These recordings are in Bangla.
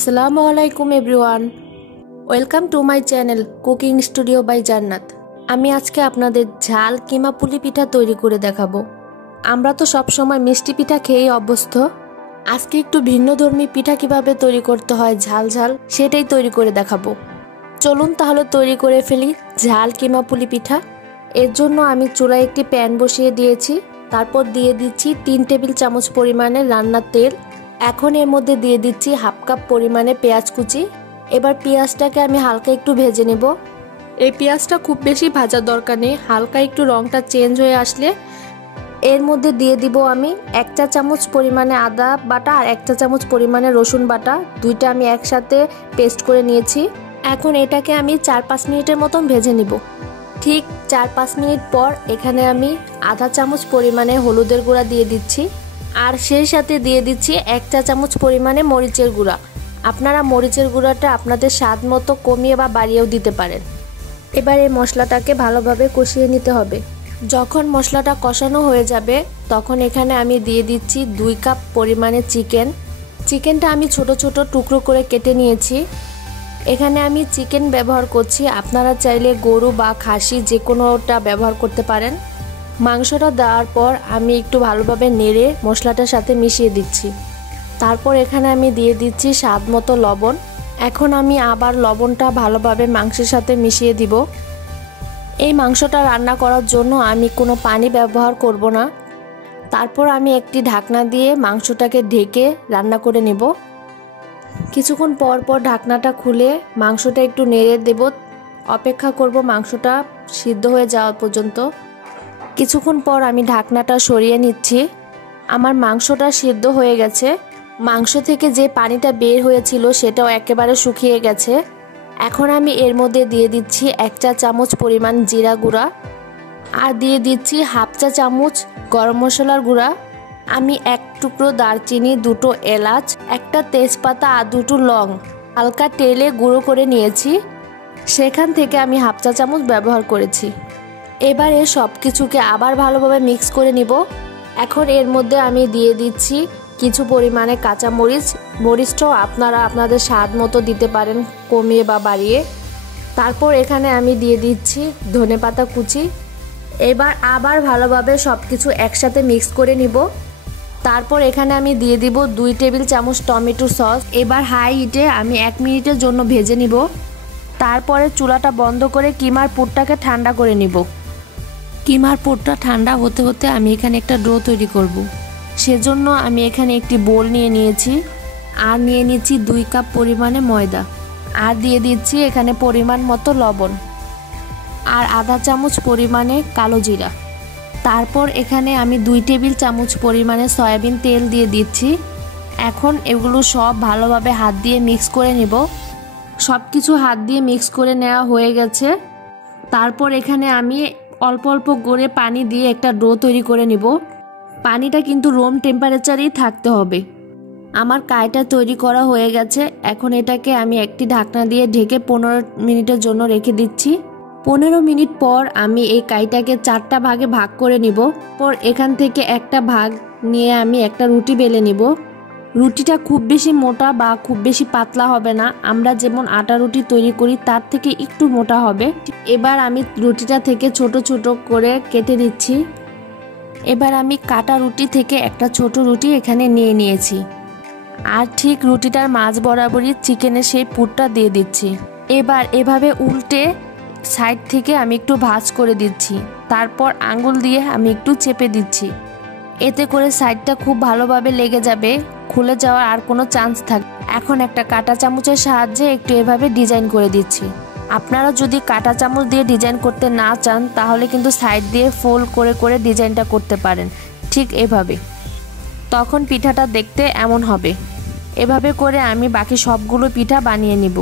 আসসালামু আলাইকুম everyone, welcome to my channel cooking studio by Jannat. আমি আজকে আপনাদের ঝাল কিমা পুলি পিঠা তৈরি করে দেখাবো। আমরা তো সব সময় মিষ্টি পিঠা খেয়েই অভ্যস্ত। আজকে একটু ভিন্নধর্মী পিঠা কিভাবে তৈরি করতে হয় ঝাল ঝাল সেটাই তৈরি করে দেখাবো। চলুন তাহলে তৈরি করে ফেলি ঝাল কিমা পুলি পিঠা। এর জন্য আমি চুলায় একটি প্যান বসিয়ে দিয়েছি, তারপর দিয়ে দিচ্ছি 3 টেবিল চামচ পরিমাণে রান্নার তেল। এখন এর মধ্যে দিয়ে দিচ্ছি হাফ কাপ পরিমাণে পেঁয়াজ কুচি। এবার পেঁয়াজটাকে আমি হালকা একটু ভেজে নেব। এই পেঁয়াজটা খুব বেশি ভাজার দরকার নেই, হালকা একটু রংটা চেঞ্জ হয়ে আসলে এর মধ্যে দিয়ে দিব আমি 1 চা চামচ পরিমাণে আদা বাটা আর 1 চা চামচ পরিমাণে রসুন বাটা। দুইটা আমি একসাথে পেস্ট করে নিয়েছি। এখন এটাকে আমি 4-5 মিনিটের মতন ভেজে নিব। ঠিক 4-5 মিনিট পর এখানে আমি আধা চামচ পরিমাণে হলুদের গুঁড়া দিয়ে দিচ্ছি, আর সেই সাথে দিয়ে দিচ্ছি 1 চা চামচ পরিমাণে মরিচের গুঁড়া। আপনারা মরিচের গুঁড়াটা আপনাদের স্বাদ মতো কমিয়ে বা বাড়িয়েও দিতে পারেন। এবার এই মশলাটাকে ভালোভাবে কষিয়ে নিতে হবে। যখন মশলাটা কষানো হয়ে যাবে তখন এখানে আমি দিয়ে দিচ্ছি 2 কাপ পরিমাণে চিকেনটা আমি ছোট ছোট টুকরো করে কেটে নিয়েছি। এখানে আমি চিকেন ব্যবহার করছি, আপনারা চাইলে গরু বা খাসি যে কোনোটা ব্যবহার করতে পারেন। মাংসটা দেওয়ার পর আমি একটু ভালোভাবে নেড়ে মশলাটার সাথে মিশিয়ে দিচ্ছি। তারপর এখানে আমি দিয়ে দিচ্ছি স্বাদ মতো লবণ। এখন আমি আবার লবণটা ভালোভাবে মাংসের সাথে মিশিয়ে দিব। এই মাংসটা রান্না করার জন্য আমি কোনো পানি ব্যবহার করব না। তারপর আমি একটি ঢাকনা দিয়ে মাংসটাকে ঢেকে রান্না করে নেব। কিছুক্ষণ পর পর ঢাকনাটা খুলে মাংসটা একটু নেড়ে দেব। অপেক্ষা করব মাংসটা সিদ্ধ হয়ে যাওয়া পর্যন্ত। কিছুক্ষণ পর আমি ঢাকনাটা সরিয়ে নিচ্ছি। আমার মাংসটা সিদ্ধ হয়ে গেছে। মাংস থেকে যে পানিটা বের হয়েছিল সেটাও একেবারে শুকিয়ে গেছে। এখন আমি এর মধ্যে দিয়ে দিচ্ছি 1 চা চামচ পরিমাণ জিরা গুঁড়া, আর দিয়ে দিচ্ছি হাফ চা চামচ গরম মশলার গুঁড়া। আমি 1 টুকরো দারচিনি, 2টো এলাচ, 1টা তেজপাতা আর 2টো লং হালকা তেলে গুঁড়ো করে নিয়েছি। সেখান থেকে আমি হাফ চা চামচ ব্যবহার করেছি। এবারে সব কিছুকে আবার ভালোভাবে মিক্স করে নিব। এখন এর মধ্যে আমি দিয়ে দিচ্ছি কিছু পরিমাণে কাঁচা মরিচটাও আপনারা আপনাদের স্বাদ মতো দিতে পারেন, কমিয়ে বা বাড়িয়ে। তারপর এখানে আমি দিয়ে দিচ্ছি ধনেপাতা কুচি। এবার আবার ভালোভাবে সব কিছু একসাথে মিক্স করে নিব। তারপর এখানে আমি দিয়ে দিব 2 টেবিল চামচ টমেটো সস। এবার হাই হিটে আমি 1 মিনিটের জন্য ভেজে নিব। তারপরে চুলাটা বন্ধ করে কিমার পুরটাকে ঠান্ডা করে নিব। কিমার পুরটা ঠান্ডা হতে হতে আমি এখানে একটা ডো তৈরি করব। সেজন্য আমি এখানে একটি বোল নিয়ে নিয়েছি, আর নিয়ে নিচ্ছি 2 কাপ পরিমাণে ময়দা, আর দিয়ে দিচ্ছি এখানে পরিমাণ মতো লবণ, আর আধা চামচ পরিমাণে কালো জিরা। তারপর এখানে আমি 2 টেবিল চামচ পরিমাণে সয়াবিন তেল দিয়ে দিচ্ছি। এখন এগুলো সব ভালোভাবে হাত দিয়ে মিক্স করে নেব। সব কিছু হাত দিয়ে মিক্স করে নেওয়া হয়ে গেছে। তারপর এখানে আমি অল্প অল্প করে পানি দিয়ে একটা ডো তৈরি করে নিব। পানিটা কিন্তু রুম টেম্পারেচারেই থাকতে হবে। আমার কাইটা তৈরি করা হয়ে গেছে। এখন এটাকে আমি একটি ঢাকনা দিয়ে ঢেকে 15 মিনিটের জন্য রেখে দিচ্ছি। 15 মিনিট পর আমি এই কাইটাকে 4টা ভাগে ভাগ করে নিব। পর এখান থেকে একটা ভাগ নিয়ে আমি একটা রুটি বেলে নিব। রুটিটা খুব বেশি মোটা বা খুব বেশি পাতলা হবে না, আমরা যেমন আটা রুটি তৈরি করি তার থেকে একটু মোটা হবে। এবার আমি রুটিটা থেকে ছোট ছোট করে কেটে নিচ্ছি। এবার আমি কাটা রুটি থেকে একটা ছোট রুটি এখানে নিয়ে নিয়েছি, আর ঠিক রুটিটার মাঝ বরাবরই চিকেনের সেই পুরটা দিয়ে দিচ্ছি। এবার এভাবে উল্টে সাইড থেকে আমি একটু ভাঁজ করে দিচ্ছি। তারপর আঙ্গুল দিয়ে আমি একটু চেপে দিচ্ছি। এতে করে সাইডটা খুব ভালোভাবে লেগে যাবে, খুলে যাওয়ার আর কোনো চান্স থাকবে। এখন একটা কাঁটা চামচের সাহায্যে একটু এভাবে ডিজাইন করে দিচ্ছি। আপনারা যদি কাঁটা চামচ দিয়ে ডিজাইন করতে না চান তাহলে কিন্তু সাইড দিয়ে ফোল্ড করে করে ডিজাইনটা করতে পারেন, ঠিক এভাবে। তখন পিঠাটা দেখতে এমন হবে। এভাবে করে আমি বাকি সবগুলো পিঠা বানিয়ে নিব।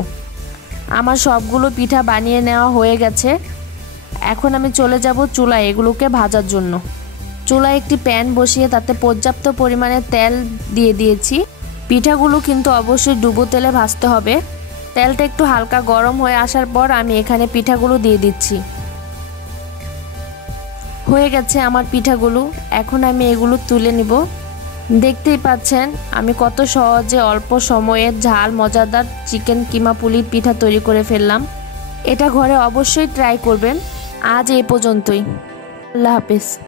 আমার সবগুলো পিঠা বানিয়ে নেওয়া হয়ে গেছে। এখন আমি চলে যাব চুলায় এগুলোকে ভাজার জন্য। চুলায় একটি প্যান বসিয়ে তাতে পর্যাপ্ত পরিমাণে তেল দিয়ে দিয়েছি। পিঠাগুলো কিন্তু অবশ্যই ডুবো তেলে ভাজতে হবে। তেলটা একটু হালকা গরম হয়ে আসার পর আমি এখানে পিঠাগুলো দিয়ে দিচ্ছি। হয়ে গেছে আমার পিঠাগুলো। এখন আমি এগুলো তুলে নিব। দেখতেই পাচ্ছেন আমি কত সহজে অল্প সময়ে ঝাল মজাদার চিকেন কিমা পুলি পিঠা তৈরি করে ফেললাম। এটা ঘরে অবশ্যই ট্রাই করবেন। আজ এই পর্যন্তই। আল্লাহ হাফেজ।